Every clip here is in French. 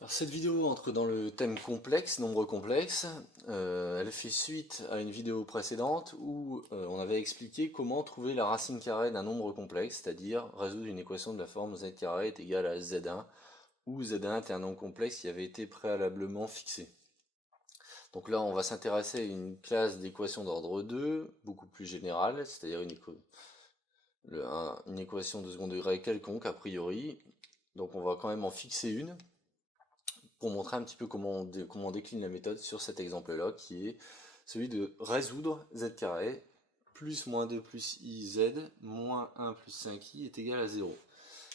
Alors cette vidéo entre dans le thème complexe, nombre complexe. Elle fait suite à une vidéo précédente où on avait expliqué comment trouver la racine carrée d'un nombre complexe, c'est-à-dire résoudre une équation de la forme z carré est égal à z1, où z1 était un nombre complexe qui avait été préalablement fixé. Donc là on va s'intéresser à une classe d'équations d'ordre 2, beaucoup plus générale, c'est-à-dire une équation de second degré quelconque a priori. Donc on va quand même en fixer une pour montrer un petit peu comment on décline la méthode sur cet exemple-là, qui est celui de résoudre z carré plus moins 2 plus iz moins 1 plus 5i est égal à 0.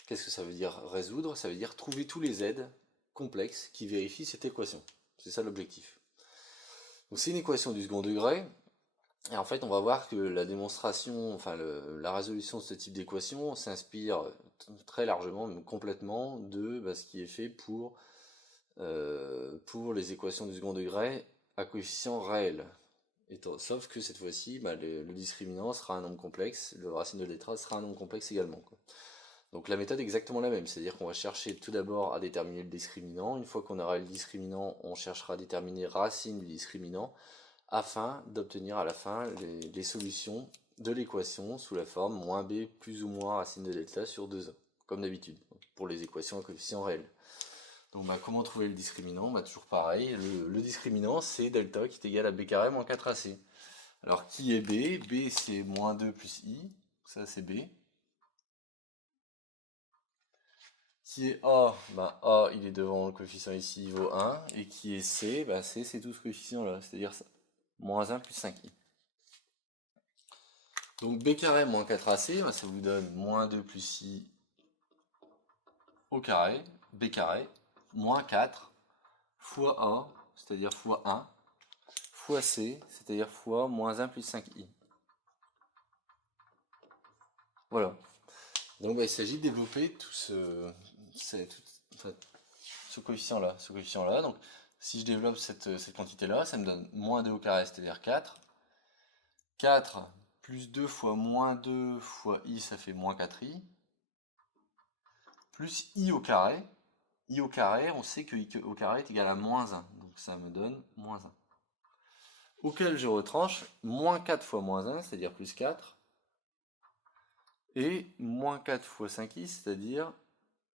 Qu'est-ce que ça veut dire résoudre? Ça veut dire trouver tous les z complexes qui vérifient cette équation. C'est ça l'objectif. Donc c'est une équation du second degré, et en fait on va voir que la démonstration, enfin la résolution de ce type d'équation s'inspire très largement, même complètement, de ce qui est fait pour les équations du second degré à coefficient réel. Sauf que cette fois-ci, le discriminant sera un nombre complexe, le racine de l'état sera un nombre complexe également, quoi. Donc la méthode est exactement la même, c'est-à-dire qu'on va chercher tout d'abord à déterminer le discriminant. Une fois qu'on aura le discriminant, on cherchera à déterminer racine du discriminant afin d'obtenir à la fin les solutions de l'équation sous la forme moins b plus ou moins racine de delta sur 2a, comme d'habitude, pour les équations à coefficient réel. Donc comment trouver le discriminant? Toujours pareil, le discriminant c'est delta qui est égal à b carré moins 4ac. Alors qui est b? B c'est moins 2 plus i, ça c'est b. Qui est a? A il est devant le coefficient ici, il vaut 1. Et qui est c? C c'est tout ce coefficient là, c'est-à-dire ça. Moins 1 plus 5i. Donc b carré moins 4ac, ça vous donne moins 2 plus i au carré, b carré, moins 4 fois a, c'est-à-dire fois 1, fois c, c'est-à-dire fois moins 1 plus 5i. Voilà. Donc il s'agit de développer tout ce coefficient-là. Donc si je développe cette quantité-là, ça me donne moins 2 au carré, c'est-à-dire 4. 4 plus 2 fois moins 2 fois i, ça fait moins 4i. Plus i au carré. I au carré, on sait que i au carré est égal à moins 1. Donc ça me donne moins 1. Auquel je retranche moins 4 fois moins 1, c'est-à-dire plus 4. Et moins 4 fois 5i, c'est-à-dire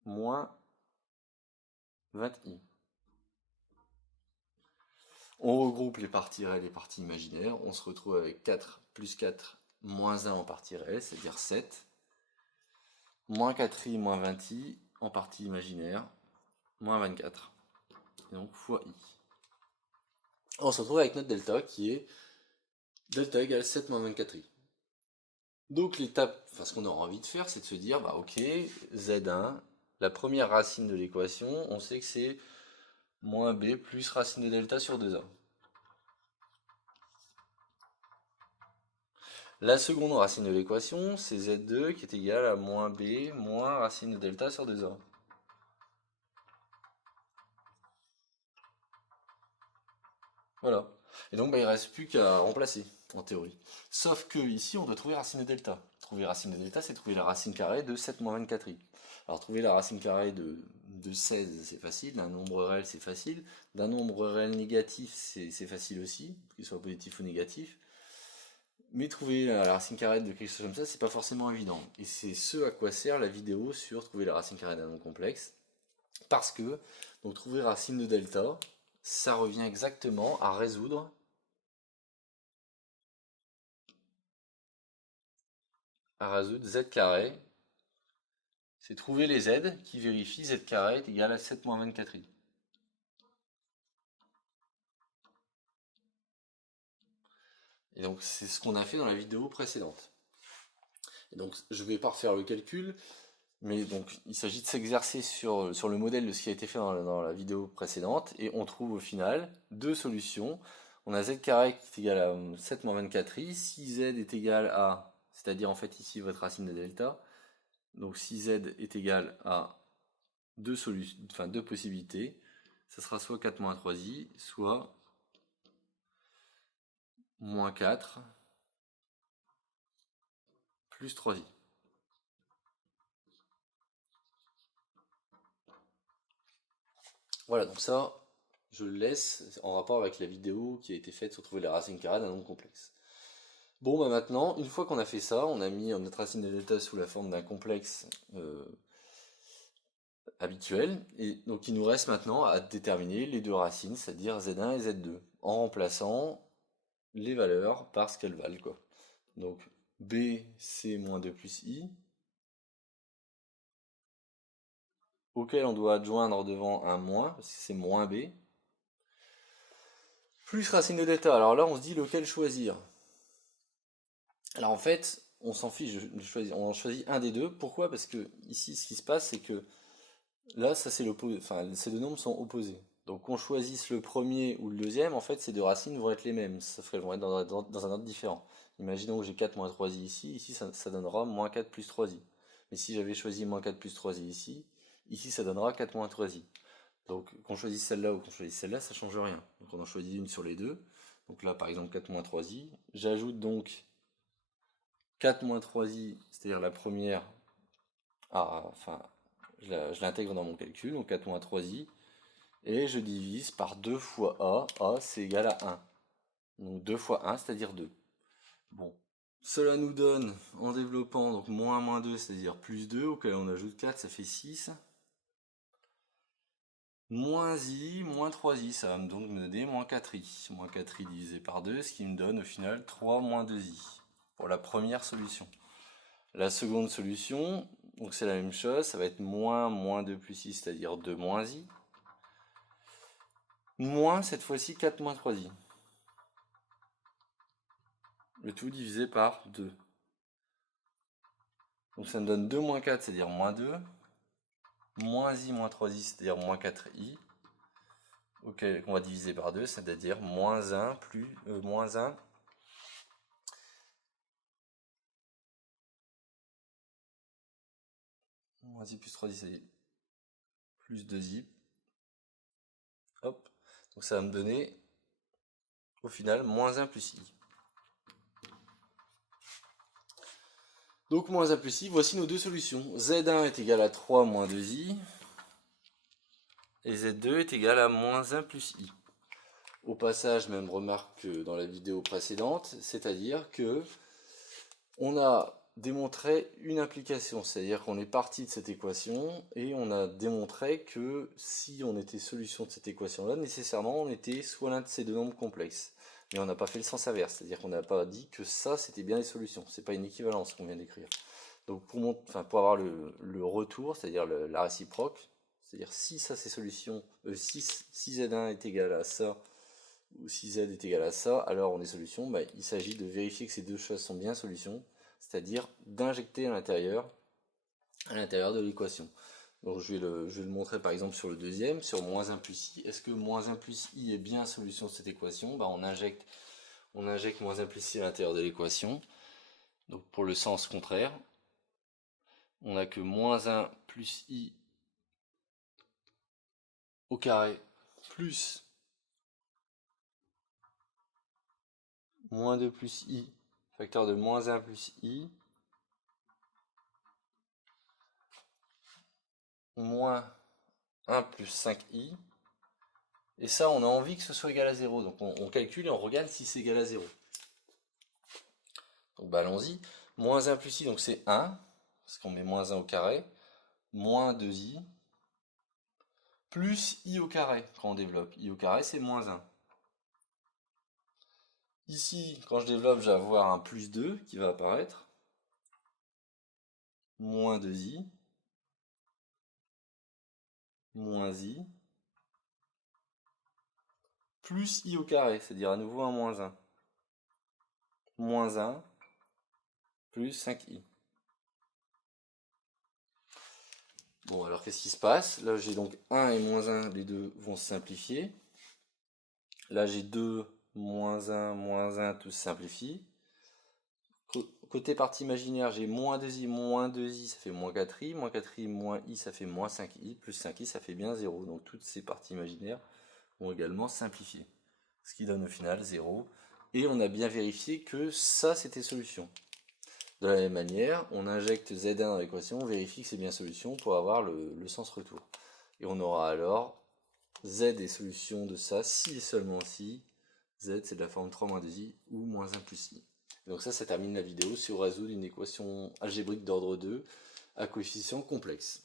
moins 20i. On regroupe les parties réelles et les parties imaginaires. On se retrouve avec 4 plus 4 moins 1 en partie réelle, c'est-à-dire 7. Moins 4i moins 20i en partie imaginaire, moins 24. Et donc fois i. On se retrouve avec notre delta qui est delta égale 7 moins 24i. Donc l'étape, ce qu'on aura envie de faire, c'est de se dire, ok, z1, la première racine de l'équation, on sait que c'est moins b plus racine de delta sur 2a. La seconde racine de l'équation, c'est z2 qui est égal à moins b moins racine de delta sur 2a. Voilà. Et donc il ne reste plus qu'à remplacer, en théorie. Sauf que ici, on doit trouver racine de delta. Trouver racine de delta, c'est trouver la racine carrée de 7 moins 24i. Alors trouver la racine carrée de 16, c'est facile. D'un nombre réel, c'est facile. D'un nombre réel négatif, c'est facile aussi, qu'il soit positif ou négatif. Mais trouver la racine carrée de quelque chose comme ça, c'est pas forcément évident. Et c'est ce à quoi sert la vidéo sur trouver la racine carrée d'un nombre complexe. Parce que, donc trouver racine de delta, ça revient exactement à résoudre z carré. C'est trouver les z qui vérifient z carré est égal à 7 moins 24i. Et donc c'est ce qu'on a fait dans la vidéo précédente. Et donc je ne vais pas refaire le calcul, mais donc il s'agit de s'exercer sur le modèle de ce qui a été fait dans la vidéo précédente, et on trouve au final deux solutions. On a z carré qui est égal à 7 moins 24i, si z est égal à, c'est-à-dire en fait ici votre racine de delta, donc si z est égal à deux possibilités, ça sera soit 4 moins 3i, soit moins 4 plus 3i. Voilà, donc ça, je le laisse en rapport avec la vidéo qui a été faite sur trouver la racine carrée d'un nombre complexe. Bon, bah maintenant, une fois qu'on a fait ça, on a mis notre racine de delta sous la forme d'un complexe habituel, et donc il nous reste maintenant à déterminer les deux racines, c'est-à-dire Z1 et Z2, en remplaçant les valeurs par ce qu'elles valent, quoi. Donc B, C moins 2 plus I, auquel on doit adjoindre devant un moins, parce que c'est moins B, plus racine de delta. Alors là, on se dit lequel choisir. Alors en fait, on s'en fiche de choisir, on en choisit un des deux. Pourquoi? Parce que ici, ce qui se passe, c'est que là, ça c'est l'opposé, enfin, ces deux nombres sont opposés. Donc qu'on choisisse le premier ou le deuxième, en fait, ces deux racines vont être les mêmes, sauf qu'elles vont être dans un ordre différent. Imaginons que j'ai 4 moins 3i ici ça donnera moins 4 plus 3i. Mais si j'avais choisi moins 4 plus 3i ici ça donnera 4 moins 3i. Donc qu'on choisisse celle-là ou qu'on choisisse celle-là, ça change rien. Donc on en choisit une sur les deux. Donc là, par exemple, 4 moins 3i. J'ajoute donc 4 moins 3i, c'est-à-dire la première, enfin, je l'intègre dans mon calcul, donc 4 moins 3i, et je divise par 2 fois a c'est égal à 1. Donc 2 fois 1, c'est-à-dire 2. Bon. Cela nous donne, en développant, donc moins 2, c'est-à-dire plus 2, auquel on ajoute 4, ça fait 6. Moins i, moins 3i, ça va donc me donner moins 4i. Moins 4i divisé par 2, ce qui me donne au final 3 moins 2i, pour la première solution. La seconde solution, donc c'est la même chose, ça va être moins 2 plus i, c'est-à-dire 2 moins i, moins cette fois-ci 4 moins 3i. Le tout divisé par 2. Donc ça me donne 2 moins 4, c'est-à-dire moins 2, moins i moins 3i, c'est-à-dire moins 4i, auquel on va diviser par 2, c'est-à-dire moins 1 plus moins 1. Moins i plus 3i, c'est plus 2i. Hop. Donc ça va me donner, au final, moins 1 plus i. Donc moins 1 plus i, voici nos deux solutions. Z1 est égal à 3 moins 2i. Et Z2 est égal à moins 1 plus i. Au passage, même remarque que dans la vidéo précédente, c'est-à-dire que on a démontré une implication, c'est-à-dire qu'on est parti de cette équation et on a démontré que si on était solution de cette équation-là, nécessairement on était soit l'un de ces deux nombres complexes. Mais on n'a pas fait le sens inverse, c'est-à-dire qu'on n'a pas dit que ça c'était bien les solutions, c'est pas une équivalence qu'on vient d'écrire. Donc pour avoir le retour, c'est-à-dire la réciproque, c'est-à-dire si ça c'est solution, si Z1 est égal à ça, ou si Z est égal à ça, alors on est solution, bah, il s'agit de vérifier que ces deux choses sont bien solutions, c'est-à-dire d'injecter à l'intérieur de l'équation. Donc je vais le montrer par exemple sur le deuxième, sur moins 1 plus i. Est-ce que moins 1 plus i est bien solution de cette équation? Bah, on injecte moins 1 plus i à l'intérieur de l'équation. Donc pour le sens contraire, on n'a que moins 1 plus i au carré plus moins 2 plus i, facteur de moins 1 plus i, moins 1 plus 5i. Et ça, on a envie que ce soit égal à 0. Donc on calcule et on regarde si c'est égal à 0. Donc bah, allons-y. Moins 1 plus i, donc c'est 1, parce qu'on met moins 1 au carré, moins 2i, plus i au carré, quand on développe. I au carré, c'est moins 1. Ici, quand je développe, je vais avoir un plus 2 qui va apparaître, moins 2i, moins i, plus i au carré, c'est-à-dire à nouveau un moins 1. Moins 1, plus 5i. Bon, alors qu'est-ce qui se passe? Là, j'ai donc 1 et moins 1, les deux vont se simplifier. Là, j'ai 2, moins 1, tout se simplifie. Côté partie imaginaire, j'ai moins 2i, ça fait moins 4i, moins 4i, moins i, ça fait moins 5i, plus 5i, ça fait bien 0. Donc toutes ces parties imaginaires vont également simplifier. Ce qui donne au final 0. Et on a bien vérifié que ça, c'était solution. De la même manière, on injecte Z1 dans l'équation, on vérifie que c'est bien solution pour avoir le sens retour. Et on aura alors Z est solution de ça, si et seulement si Z c'est de la forme 3 moins 2i ou moins 1 plus i. Donc ça termine la vidéo sur résoudre une équation algébrique d'ordre 2 à coefficient complexe.